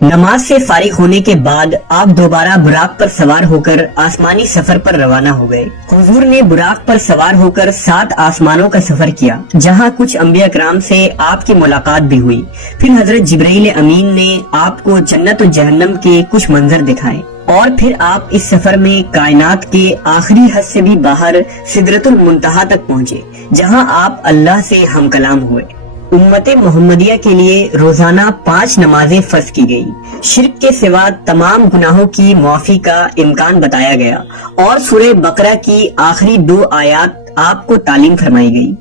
نماز سے فارغ ہونے کے بعد آپ دوبارہ براق پر سوار ہو کر آسمانی سفر پر روانہ ہو گئے۔ حضور نے براق پر سوار ہو کر 7 آسمانوں کا سفر کیا، جہاں کچھ انبیاء کرام سے آپ کی ملاقات بھی ہوئی۔ پھر حضرت جبرائیل امین نے آپ کو جنت و جہنم کے کچھ منظر دکھائے، اور پھر آپ اس سفر میں کائنات کے آخری حد سے بھی باہر سدرۃ المنتہا تک پہنچے، جہاں آپ اللہ سے ہم کلام ہوئے۔ امت محمدیہ کے لیے روزانہ 5 نمازیں فرض کی گئی، شرک کے سوا تمام گناہوں کی معافی کا امکان بتایا گیا، اور سورہ بقرہ کی آخری 2 آیات آپ کو تعلیم فرمائی گئی۔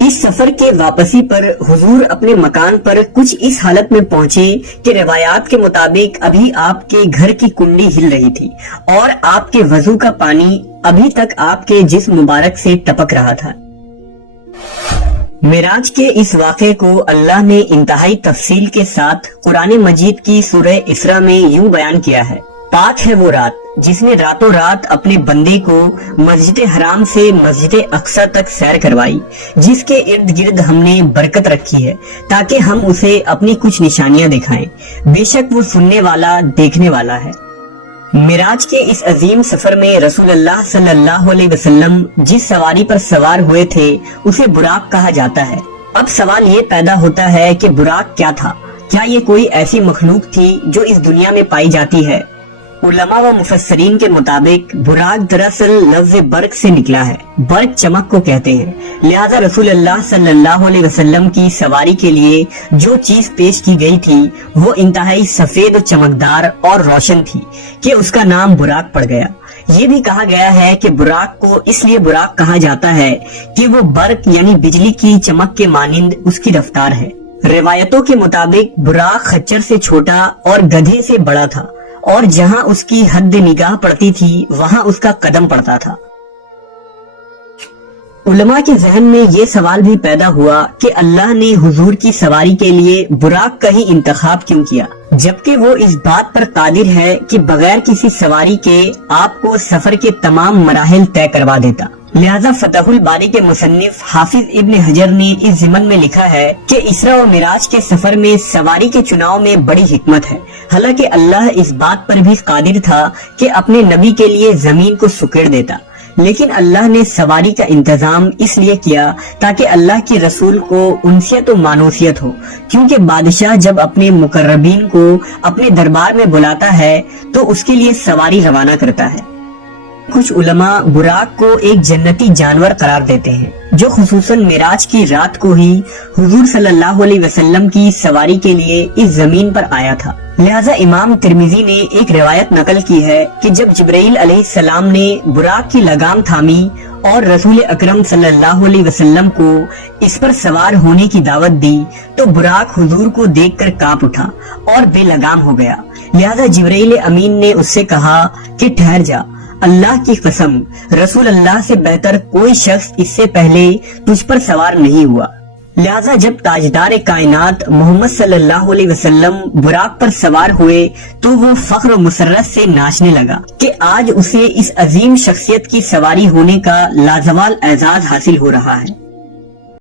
اس سفر کے واپسی پر حضور اپنے مکان پر کچھ اس حالت میں پہنچے کہ روایات کے مطابق ابھی آپ کے گھر کی کنڈی ہل رہی تھی، اور آپ کے وضو کا پانی ابھی تک آپ کے جسم مبارک سے ٹپک رہا تھا۔ معراج کے اس واقعے کو اللہ نے انتہائی تفصیل کے ساتھ قرآن مجید کی سورہ اسراء میں یوں بیان کیا ہے: پاک ہے وہ رات جس نے راتوں رات اپنے بندے کو مسجد حرام سے مسجد اقصی تک سیر کروائی، جس کے ارد گرد ہم نے برکت رکھی ہے تاکہ ہم اسے اپنی کچھ نشانیاں دکھائیں۔ بے شک وہ سننے والا دیکھنے والا ہے۔ معراج کے اس عظیم سفر میں رسول اللہ صلی اللہ علیہ وسلم جس سواری پر سوار ہوئے تھے اسے براق کہا جاتا ہے۔ اب سوال یہ پیدا ہوتا ہے کہ براق کیا تھا؟ کیا یہ کوئی ایسی مخلوق تھی جو اس دنیا میں پائی جاتی ہے؟ علماء و مفسرین کے مطابق براق دراصل لفظ برق سے نکلا ہے۔ برق چمک کو کہتے ہیں، لہذا رسول اللہ صلی اللہ علیہ وسلم کی سواری کے لیے جو چیز پیش کی گئی تھی وہ انتہائی سفید و چمکدار اور روشن تھی کہ اس کا نام براق پڑ گیا۔ یہ بھی کہا گیا ہے کہ براق کو اس لیے براق کہا جاتا ہے کہ وہ برق یعنی بجلی کی چمک کے مانند اس کی رفتار ہے۔ روایتوں کے مطابق براق خچر سے چھوٹا اور گدھے سے بڑا تھا، اور جہاں اس کی حد نگاہ پڑتی تھی وہاں اس کا قدم پڑتا تھا۔ علماء کے ذہن میں یہ سوال بھی پیدا ہوا کہ اللہ نے حضور کی سواری کے لیے براق کا ہی انتخاب کیوں کیا، جبکہ وہ اس بات پر قادر ہے کہ بغیر کسی سواری کے آپ کو سفر کے تمام مراحل طے کروا دیتا۔ لہذا فتح الباری کے مصنف حافظ ابن حجر نے اس ضمن میں لکھا ہے کہ اسراء و معراج کے سفر میں سواری کے چناؤ میں بڑی حکمت ہے۔ حالانکہ اللہ اس بات پر بھی قادر تھا کہ اپنے نبی کے لیے زمین کو سکیڑ دیتا، لیکن اللہ نے سواری کا انتظام اس لیے کیا تاکہ اللہ کے رسول کو انسیت و مانوسیت ہو، کیونکہ بادشاہ جب اپنے مقربین کو اپنے دربار میں بلاتا ہے تو اس کے لیے سواری روانہ کرتا ہے۔ کچھ علماء براق کو ایک جنتی جانور قرار دیتے ہیں جو خصوصاً معراج کی رات کو ہی حضور صلی اللہ علیہ وسلم کی سواری کے لیے اس زمین پر آیا تھا۔ لہذا امام ترمذی نے ایک روایت نقل کی ہے کہ جب جبرائیل علیہ السلام نے براق کی لگام تھامی اور رسول اکرم صلی اللہ علیہ وسلم کو اس پر سوار ہونے کی دعوت دی تو براق حضور کو دیکھ کر کانپ اٹھا اور بے لگام ہو گیا۔ لہذا جبرائیل امین نے اس سے کہا کہ ٹھہر جا، اللہ کی قسم رسول اللہ سے بہتر کوئی شخص اس سے پہلے تجھ پر سوار نہیں ہوا۔ لہذا جب تاجدار کائنات محمد صلی اللہ علیہ وسلم براق پر سوار ہوئے تو وہ فخر و مسرت سے ناچنے لگا کہ آج اسے اس عظیم شخصیت کی سواری ہونے کا لازوال اعزاز حاصل ہو رہا ہے۔